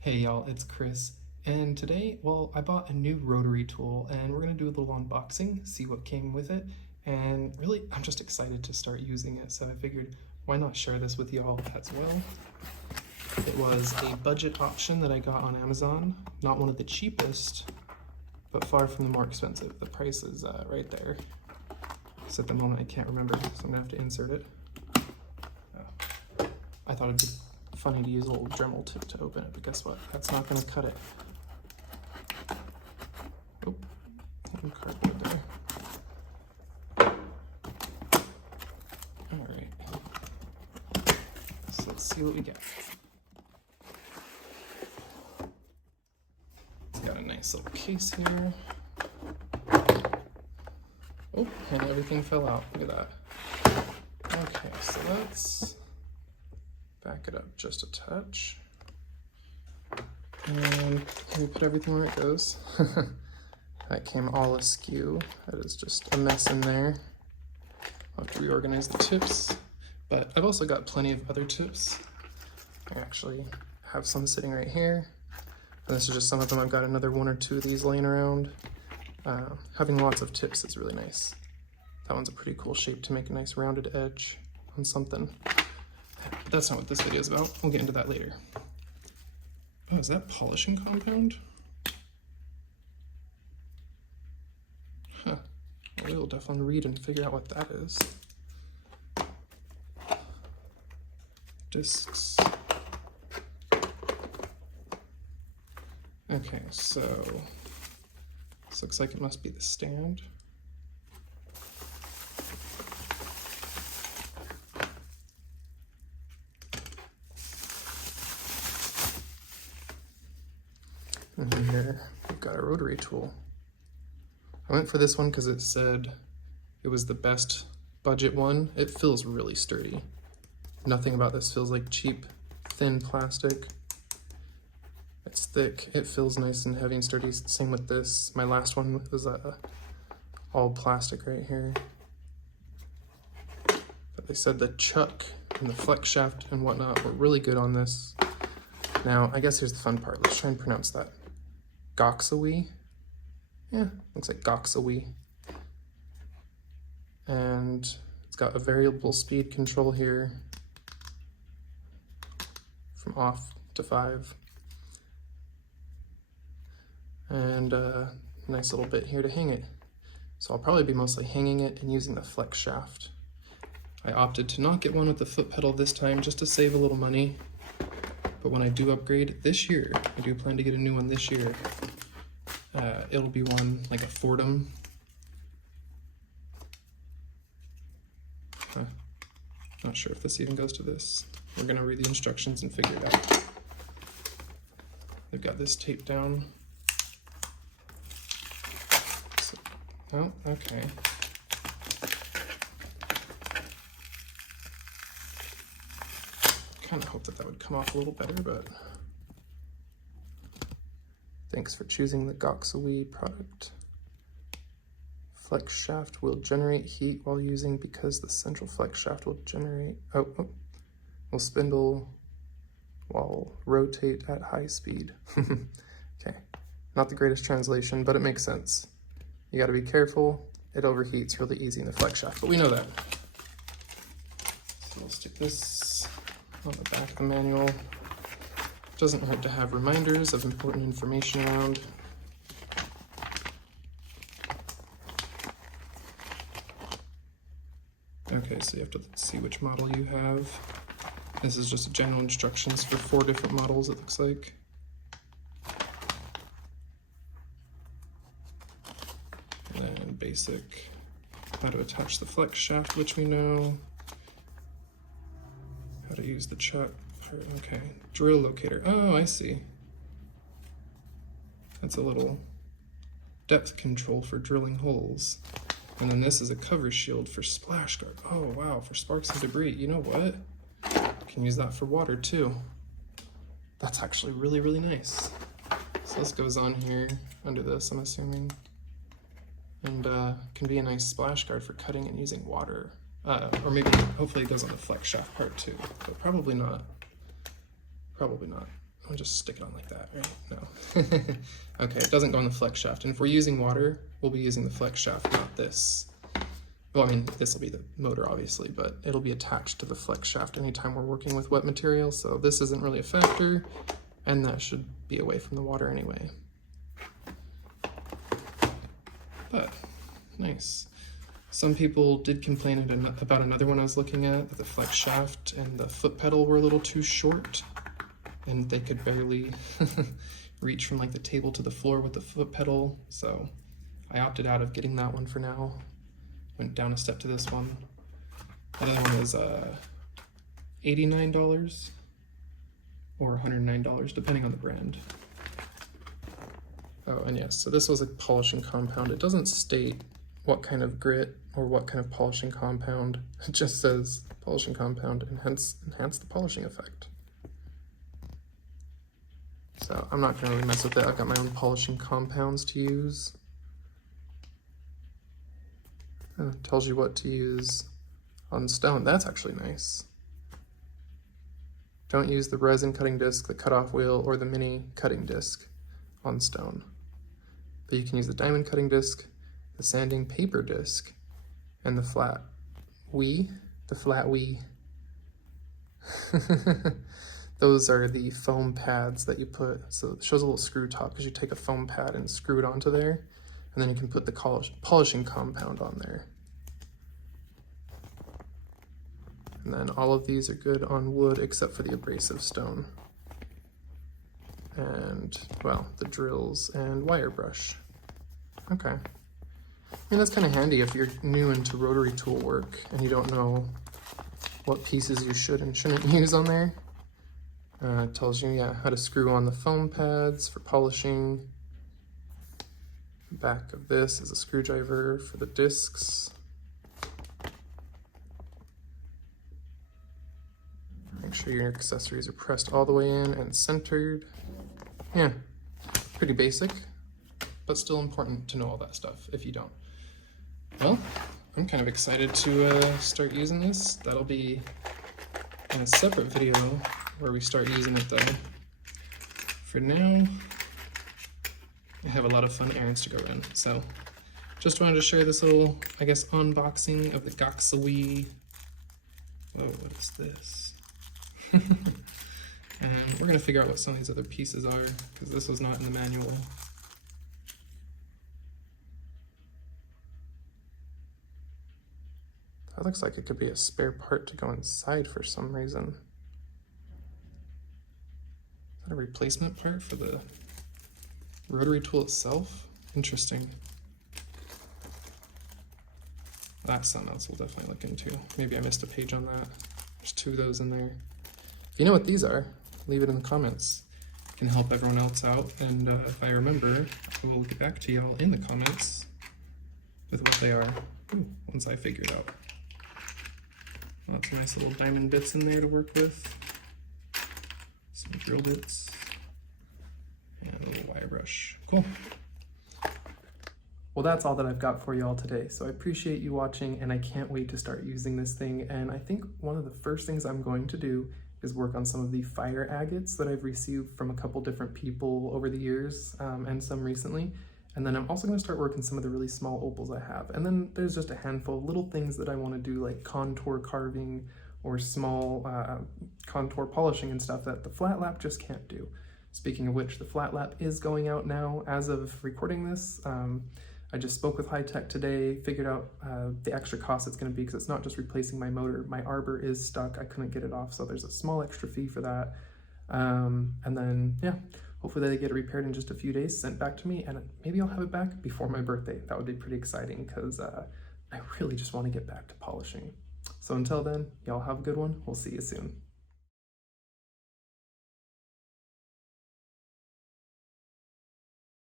Hey y'all, it's Chris, and today, well, I bought a new rotary tool, and we're gonna do a little unboxing, see what came with it, and really, I'm just excited to start using it, so I figured, why not share this with y'all as well? It was a budget option that I got on Amazon, not one of the cheapest, but far from the more expensive. The price is right there. So at the moment, I can't remember, so I'm gonna have to insert it. I thought it'd be funny to use a little Dremel tip to open it, but guess what? That's not gonna cut it. Oh, and cardboard there. All right, so let's see what we get. It's got a nice little case here. Oh, and everything fell out, look at that. Okay, so let's back it up just a touch. And we put everything where it goes. That came all askew. That is just a mess in there. I'll have to reorganize the tips. But I've also got plenty of other tips. I actually have some sitting right here. And this is just some of them. I've got another one or two of these laying around. Having lots of tips is really nice. That one's a pretty cool shape to make a nice rounded edge on something. But that's not what this video is about. We'll get into that later. Oh, is that polishing compound? Huh. Well, we'll definitely read and figure out what that is. Discs. Okay, so this looks like it must be the stand. And here we've got a rotary tool. I went for this one because it said it was the best budget one. It feels really sturdy. Nothing about this feels like cheap, thin plastic. It's thick, it feels nice and heavy and sturdy. Same with this. My last one was all plastic right here. But they said the chuck and the flex shaft and whatnot were really good on this. Now, I guess here's the fun part. Let's try and pronounce that. Goxawi. Yeah, looks like Goxawi. And it's got a variable speed control here from off to 5. And a nice little bit here to hang it. So I'll probably be mostly hanging it and using the flex shaft. I opted to not get one with the foot pedal this time just to save a little money. But when I do upgrade this year, I do plan to get a new one this year. It'll be one like a Fordham. Not sure if this even goes to this. We're gonna read the instructions and figure it out. They've got this taped down. So, oh, okay. Kind of hope that would come off a little better, but thanks for choosing the Goxawi product. Flex shaft will generate heat while using because the central flex shaft will generate, will spindle while rotate at high speed. Okay, not the greatest translation, but it makes sense. You gotta be careful. It overheats really easy in the flex shaft, but we know that. So we'll stick this on the back of the manual. Doesn't hurt to have reminders of important information around. Okay, so you have to see which model you have. This is just general instructions for 4 different models, it looks like. And then basic, how to attach the flex shaft, which we know. How to use the chuck. Okay, drill locator. Oh, I see. That's a little depth control for drilling holes. And then this is a cover shield for splash guard. Oh, wow, for sparks and debris. You know what? Can use that for water too. That's actually really, really nice. So this goes on here under this, I'm assuming. And can be a nice splash guard for cutting and using water. Or maybe, hopefully it goes on the flex shaft part too, but probably not. Probably not. I'll just stick it on like that, right? No. Okay, it doesn't go in the flex shaft. And if we're using water, we'll be using the flex shaft, not this. Well, I mean, this will be the motor, obviously, but it'll be attached to the flex shaft anytime we're working with wet material, so this isn't really a factor, and that should be away from the water anyway. But, nice. Some people did complain about another one I was looking at, that the flex shaft and the foot pedal were a little too short, and they could barely reach from like the table to the floor with the foot pedal, so I opted out of getting that one for now. Went down a step to this one. That other one is $89 or $109, depending on the brand. Oh, and yes, so this was a polishing compound. It doesn't state what kind of grit or what kind of polishing compound. It just says polishing compound and hence enhance the polishing effect. So I'm not gonna really mess with it. I've got my own polishing compounds to use. Tells you what to use on stone. That's actually nice. Don't use the resin cutting disc, the cutoff wheel, or the mini cutting disc on stone. But you can use the diamond cutting disc, the sanding paper disc, and the flat wheel. Those are the foam pads that you put, so it shows a little screw top because you take a foam pad and screw it onto there, and then you can put the polishing compound on there. And then all of these are good on wood except for the abrasive stone. And, well, the drills and wire brush. Okay. I mean, that's kind of handy if you're new into rotary tool work and you don't know what pieces you should and shouldn't use on there. It tells you, yeah, how to screw on the foam pads for polishing. The back of this is a screwdriver for the discs. Make sure your accessories are pressed all the way in and centered. Yeah, pretty basic, but still important to know all that stuff if you don't. Well, I'm kind of excited to start using this. That'll be in a separate video where we start using it though. For now, I have a lot of fun errands to go run, so just wanted to share this little, I guess, unboxing of the Goksawee. Whoa, what is this? And we're gonna figure out what some of these other pieces are, because this was not in the manual. That looks like it could be a spare part to go inside for some reason. Is that a replacement part for the rotary tool itself? Interesting. That's something else we'll definitely look into. Maybe I missed a page on that. There's 2 of those in there. If you know what these are, leave it in the comments. It can help everyone else out, and if I remember, I will get back to y'all in the comments with what they are. Ooh, once I figure it out. Lots of nice little diamond bits in there to work with. Some drill bits. And a little wire brush. Cool. Well, that's all that I've got for you all today. So I appreciate you watching, and I can't wait to start using this thing. And I think one of the first things I'm going to do is work on some of the fire agates that I've received from a couple different people over the years, and some recently. And then I'm also going to start working some of the really small opals I have. And then there's just a handful of little things that I want to do, like contour carving or small contour polishing and stuff that the flat lap just can't do. Speaking of which, the flat lap is going out now as of recording this. I just spoke with Hi-Tech today, figured out the extra cost it's going to be, because it's not just replacing my motor. My arbor is stuck. I couldn't get it off, so there's a small extra fee for that. And then, yeah, hopefully they get it repaired in just a few days, sent back to me, and maybe I'll have it back before my birthday. That would be pretty exciting, because I really just want to get back to polishing. So until then, y'all have a good one. We'll see you soon.